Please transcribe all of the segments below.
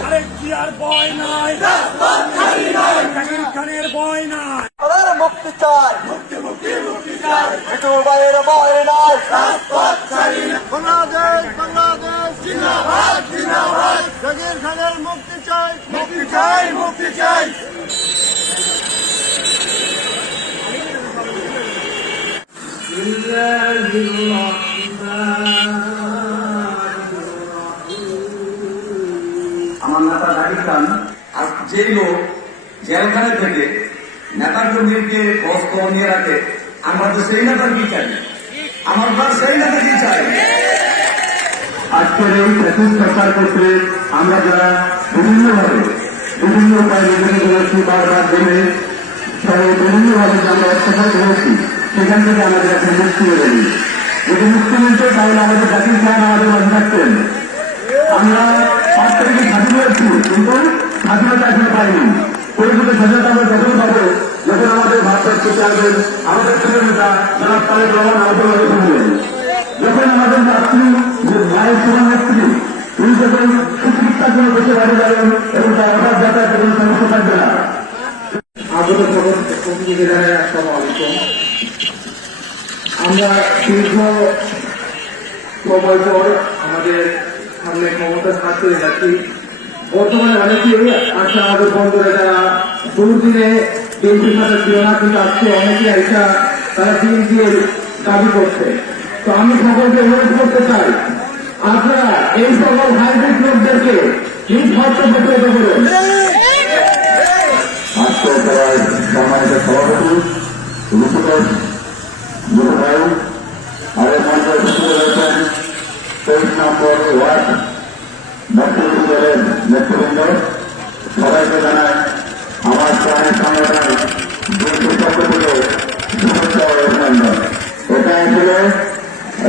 খালেদ জিয়ার ভয় নাই, জাকির খানের ভয় নাই। মুক্তি চাই, মিঠু ভাইয়ের ভয় নাই। বাংলাদেশ বাংলাদেশ জিন্দাবাদ জিন্দাবাদ। জাকির খানের মুক্তি চাই, মুক্তি চাই, মুক্তি চাই। আমার নেতা জাকির খান আর যেই লোক জেলখানে থেকে নেতা কর্মীকে খোঁজ খবর নিয়ে রাখে, আমরা তো সেই নেতার কি চাই? আমরা সেই নেতা কি চাই? আজকের এই ফ্যাসিস্ট সরকার ক্ষেত্রে আমরা যারা বিভিন্নভাবে বিভিন্ন উপায় নির্বাচন করেছি, বারবার জেনে বিভিন্নভাবে আমরা অত্যাচার করেছি, সেখান থেকে আমাদের একটা মুক্তি হয়ে যাবে। যদি মুক্তি মিলছে তাহলে আমাদের জাকির খান আমাদের মাঝে থাকতেন। আমরা 5 তারিখে স্বাধীন হয়েছি, কিন্তু স্বাধীনতা এখনো পাইনি। পরিচিত স্বাধীনতা আমরা যখন পাবো, যখন আমাদের ভারতবর্ষ চাইবেন আমাদের প্রিয় নেতা যারা তারেক রহমান আহ্বান করলেন, যখন আমাদের মাতৃ মায়ের প্রধানমন্ত্রী তিনি যখন সুচিকিৎসার জন্য দেশে বাইরে যাবেন এবং তার অভাব যাতায়াতের কোনো সমস্যা থাকবে না। আগত সকল প্রতিনিধিরা আসসালামু আলাইকুম। আমরা দীর্ঘ সময় পর আমাদের সামনে ক্ষমতার হাত করে যাচ্ছি। বর্তমানে অনেকেই আশা আমাদের বন্ধুরা যারা দুর্দিনে বিএনপির সাথে ছিল না, কিন্তু আজকে অনেকে আইসা তারা বিএনপির দাবি করছে। তো আমি সকলকে অনুরোধ করতে চাই, আপনারা এই সকল হাইব্রিড লোকদেরকে নিজ কর্তব্য প্রয়োগ করুন। আজকে সম্মানিত সভাপতি রূপকোষ যুবভাই আরো মঞ্চে উপস্থিত রয়েছেন 23 নম্বর ওয়ার্ড নেতৃত্ব দলের নেতৃবৃন্দ, সবাইকে জানায় আমার প্রাণের সংগঠন বিএনপির পক্ষ থেকে শুভেচ্ছা ও অভিনন্দন। এটা আসলে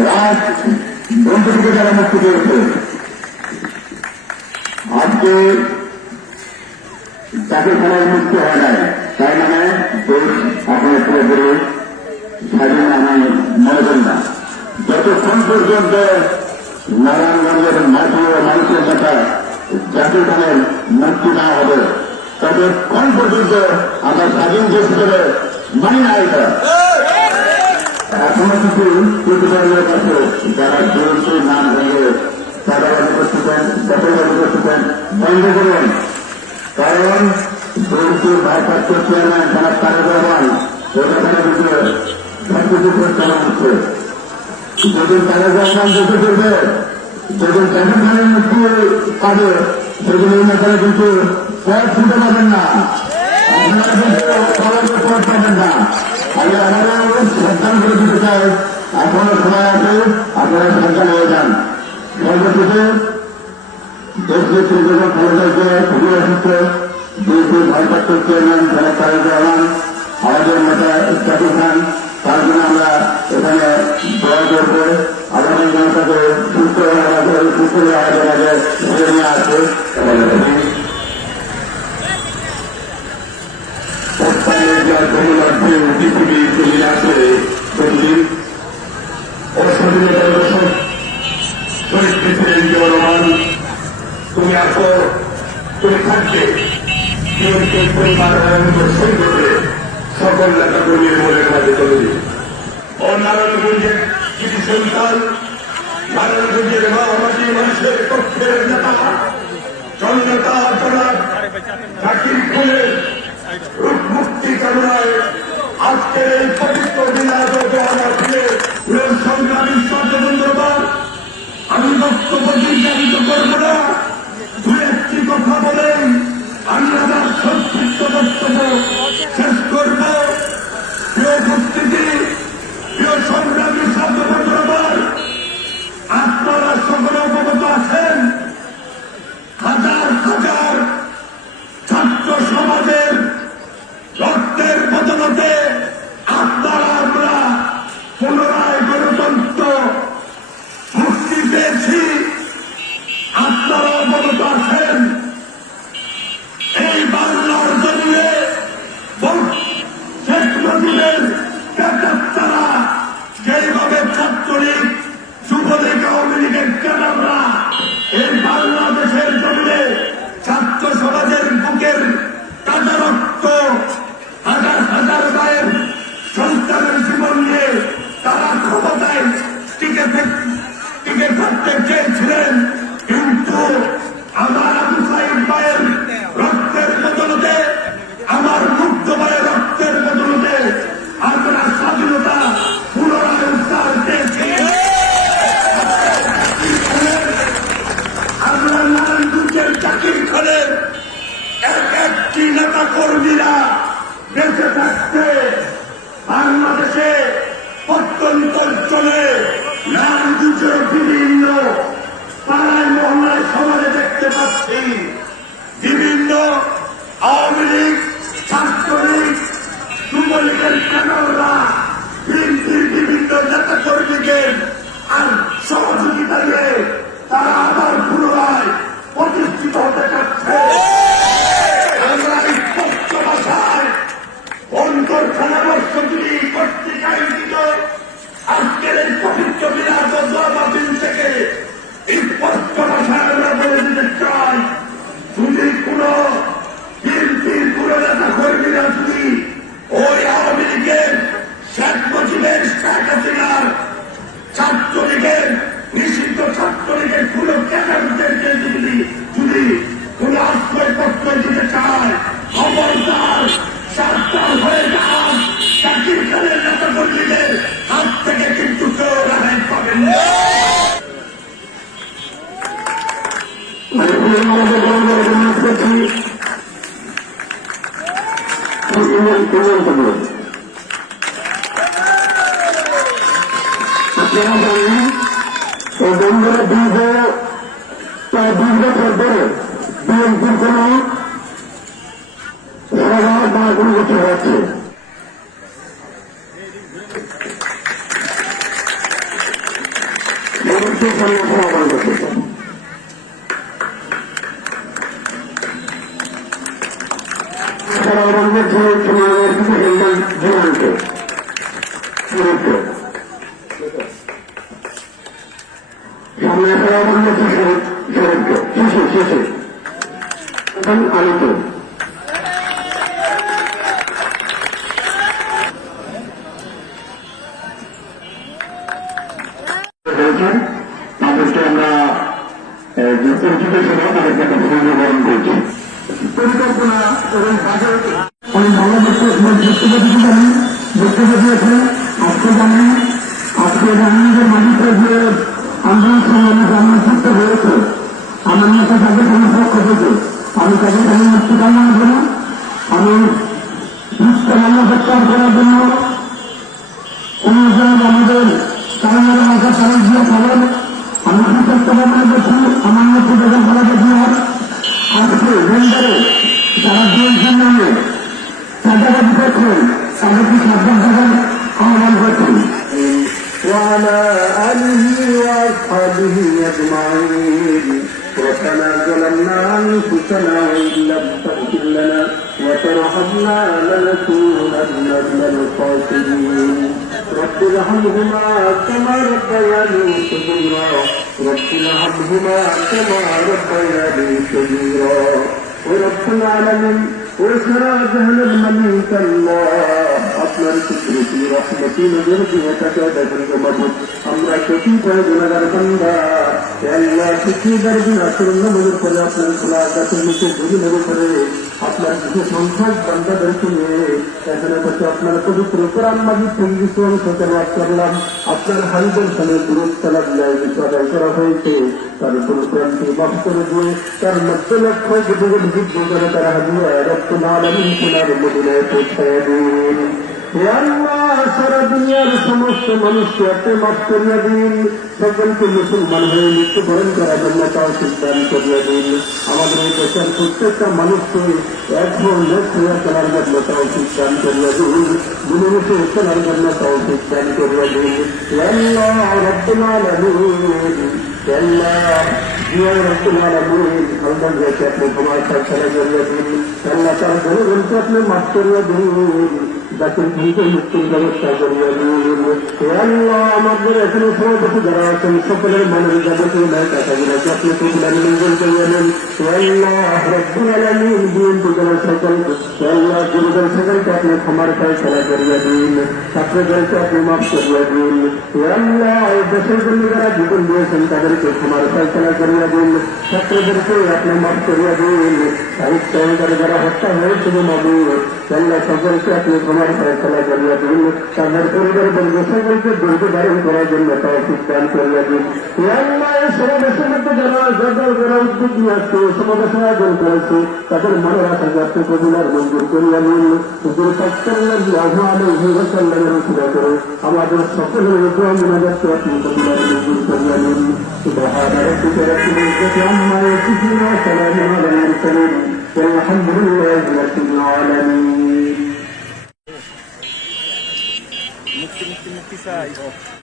রাজবন্ধু থেকে যারা মুক্তি পেয়েছে, আজকে জাকির খানের মুক্তি হয় নাই, তাই মানে দেশ আপনার পুরোপুরি স্বাধীন আমি মনে করি না। যতক্ষণ পর্যন্ত নারায়ণগঞ্জের মাটি ও মানুষের নেতা জাকির খানের মুক্তি না হবে, ততক্ষণ পর্যন্ত আমরা স্বাধীন দেশ হিসেবে মানি না। এটা এখনো কিছু প্রতিবাদের কাছে যারা বিএনপির নাম ভেঙে চাঁদাবাজি করতেছেন, দখলবাজি করতেছেন, বন্ধ করুন। কারণ বিএনপির ভারপ্রাপ্ত চেয়ারম্যান জনাব তারেক রহমান এখানে বিষয়ে সবকিছু প্রস্তাবনা হচ্ছে। যেদিন তারেক রহমান দেশে করবে, যেদিন জাকির খানের মুক্তি পাবে, সেদিন এই নেতারা কিন্তু পথ ছুটে পাবেন না, আপনারা কিন্তু সবাইকে পথ পাবেন না। আমি আমারও সন্তান করে দিতে চাই, এখনো সময় আছে, আপনারা সন্তান হয়ে যান। সর্বশেষে দেশ নেত্রী যখন ক্ষমতাকে খুবই অসুস্থ, বিএনপির ভারপ্রাপ্ত চেয়ারম্যান জনাব তারেক রহমান, আমাদের নেতা জাকির খান, তার জন্য আমরা এখানে দোয়া করবো। আগামী জনতাকে সুস্থ হয়ে আমাদের সুস্থ হয়ে আমাদের আগে ফিরে নিয়ে আসে। পৃথিবী চলে আসে প্রতিদিন অস্বাধীনতার দশক শহীদ প্রেসিডেন্ট জিয়াউর রহমান, তুমি আসো, তুমি থাকবে পরিবার সই করবে সকল নেতা কর্মীর মনের মাঝে চলে দিন। ও নারায়ণগঞ্জের কৃষি সন্তান, নারায়ণগঞ্জের মাটি মানুষের পক্ষের নেতা জননেতা জনাব জাকির খানের মুক্তি কামনায় আজকের এই পবিত্র দিনে সংগ্রামী সচেতনতা আমি বক্তব্য নির্ধারিত করব না, দু একটি কথা বলে আমি আমার সংক্ষিপ্ত বক্তব্য শেষ করব। প্রিয় উপস্থিতি, প্রিয় সংগ্রামী সচেতনতা, আপনারা সকলে অবগত আছেন, হাজার হাজার ছাত্র সমাজের রক্তের বদলতে আপনারা আমরা পুনরায় গণতন্ত্র মুক্তি পেয়েছি। আপনারা অবগত আছেন, এই বাংলার জমিনে সমাজের বুকের তাজা রক্ত, হাজার হাজার মায়ের সন্তানের জীবন নিয়ে তারা ক্ষমতায় টিকে থাকতে চেয়েছিলেন, কিন্তু আমার আবু সাইদ ভাইয়ের রক্তের বদলতে, আমার মুগ্ধ ভাইয়ের রক্তের বদলতে আমরা স্বাধীনতা পুনরায় উদ্ধার পেয়েছি। আমরা নারায়ণগঞ্জের চাকরির খানে একটি নেতা কর্মীরা বেঁচে থাকতে বাংলাদেশে প্রত্যন্ত অঞ্চলে নারায়ণগঞ্জের বিভিন্ন পাড়ায় মহল্লায় সমাজে দেখতে পাচ্ছি বিভিন্ন আওয়ামী লীগ, ছাত্রলীগ, যুবলীগের ক্যাডাররা বিএনপির বিভিন্ন নেতা কর্মীদের আর সহযোগিতা নিয়ে তারা আবার পুনরায় প্রতিষ্ঠিত হতে চাচ্ছে। আমরা এই স্পষ্ট ভাষায় অন্তর খানাবর্ষগুলি কর্তৃক আয়োজিত আজকের এই পবিত্র বিরাট মাহফিল থেকে স্পষ্ট ভাষায় আমরা বলে দিতে চাই, যদি কোন বিএনপির কোন নেতা কর্মীরা যদি ওই আওয়ামী লীগের, শেখ মুজিবের, শেখ হাসিনার, ছাত্রলীগের, নিষিদ্ধ ছাত্রলীগের কোন ক্যাডারদেরকে যদি কোন আশ্রয় প্রশ্রয় দিতে চায়, খবরদার সাবধান হয়ে যান। চাকরির খানের নেতা কর্মীদের হাত থেকে কিন্তু কেউ রেহাই পাবেন না। আপনারা জানেন এই বন্ধুরা প্রায় 20 বছর ধরে বিএনপির কোন সভা বা কোনো কিছু হচ্ছে। সমাধান করতেছে আলোচনা তাদেরকে আমরা যে পরিচিত ছিল তাদেরকে একটা গ্রহণ করছি। পরিকল্পনা এবং বাজার অনেক ভালো দেখতে পেয়েছেন। আজকে জানেন যে মানুষের যে আন্দোলন সংগ্রামে আন্দোলন করতে হয়েছে, আমার নেতা তাদের কোনো পক্ষ থেকে আমি তাদের কোনো মুক্তি কামনা করি। আমি মুক্তমান্য প্রত্যাহার করার জন্য অনুযায়ী আমাদের কারণের মাথা তারা দিয়ে খবর আমি সতর্ক ভাবনা করছি। আমার মধ্যে যখন বলা দেখি আজকে ভেন্ডারে যারা দিয়েছেন নামে চাঁদাবাদি করছেন তাদেরকে সাবধান থাকার আহ্বান করছেন। وعلى آله وأصحابه أجمعين. ربنا ظلمنا أنفسنا وإن لم تغفر لنا وترحمنا لنكونن من الخاسرين. رب ارحمهما كما ربياني صغيرا. رب ارحمهما كما ربياني صغيرا. ورب العالمين وسرى جهنم مليك الله আপনার কুদরতি রহমতি নজর দিয়ে তাকাতে মদদ আমরা সত্যিই গুনাহগার বান্দা। হে আল্লাহ সত্যিই দরদিন আসুন নজর করে আপনার খোলা আকাশের নিচে ঝুলি নজর করে আপনার কিছু সংখ্যক বান্দাদেরকে নিয়ে এখানে বসে আপনার পবিত্র কোরআন মাজিদ থেকে কিছু অংশ তেলাওয়াত করলাম। আপনার হাবিবের সামনে দুরূদ সালাত আদায় করা হয়েছে। তার উপর কোরআনকে মাফ করে দিয়ে তার মধ্যে লক্ষ কোটি কোটি যুদ্ধ করে তারা হাজিরা রব্বুল আলামিন সোনার মদিনায় পৌঁছায় দিন। হে আল্লাহ সারা দুনিয়ার সমস্ত মানুষকে আপনি মাফ করিয়া দিন। সকলকে মুসলমান হয়ে মৃত্যুবরণ করার জন্য তৌফিক দান করিয়া দিন। আমাদের এই দেশের প্রত্যেকটা মানুষকে এখন লোক হইয়া চলার জন্য তৌফিক দান করিয়া দিন। মিলেমিশে চলার জন্য তৌফিক দান করিয়া দিন। হে আল্লাহ রব্বুল আলামিন, হে আল্লাহ রব্বুল আলামিন আল্লাহকে আপনি ক্ষমার ফয়সালা করিয়া দিন। আল্লাহ তার জনগণকে আপনি মাফ করিয়া দিন। জাতির থেকে মুক্তির ব্যবস্থা করিয়া দিন। হে আল্লাহ, আমাদের এখানে সভাপতি যারা আছেন সকলের মনের যাবতীয় ন্যায় কথাগুলোকে আপনি কবুল মঞ্জুর করিয়া নেন। হে আল্লাহ রব্বুল আলামিন, বিএনপি দলের সকল, হে আল্লাহ গুরুদের সকলকে আপনি ক্ষমার ফয়সালা করিয়া দিন, ছাত্রদেরকে আপনি মাফ করিয়া দিন। হে আল্লাহ, এই দেশের জন্য যারা জীবন দিয়েছেন তাদেরকে ক্ষমার ফয়সালা করিয়া দিন, ছাত্রদেরকে আপনি মাফ করিয়া দিন। সাহিত্য অঙ্গনে যারা হত্যা হয়েছিল মাবুদ, আল্লাহ সকলকে আপনি ক্ষমার ফয়সালা করিয়া দিন, তাদের পরিবার বর্গ সকলকে দুর্গ ধারণ করার জন্য তৌফিক দান করিয়া দিন। হে আল্লাহ, এই সমাবেশের মধ্যে যারা যারা উদ্যোগ নিয়ে আসছে, সমাবেশ আয়োজন করেছে, তাদের মনের আশাকে আপনি কবুল আর মঞ্জুর করিয়া নিন। হুজুর সাল্লাল্লাহু আলাইহি ওয়াসাল্লামের উসিলা করে আমাদের সকলের উপর মিনাজাতকে আপনি কবুল আর মঞ্জুর করিয়া নিন। সুবহান রাব্বিকা রাব্বিল ইজ্জাতি আম্মা ইয়াসিফুন ওয়া সালামুন আলাল মুরসালিন ওয়ালহামদুলিল্লাহি রাব্বিল আলামিন। মুক্তি মুক্তি মুক্তি চাই।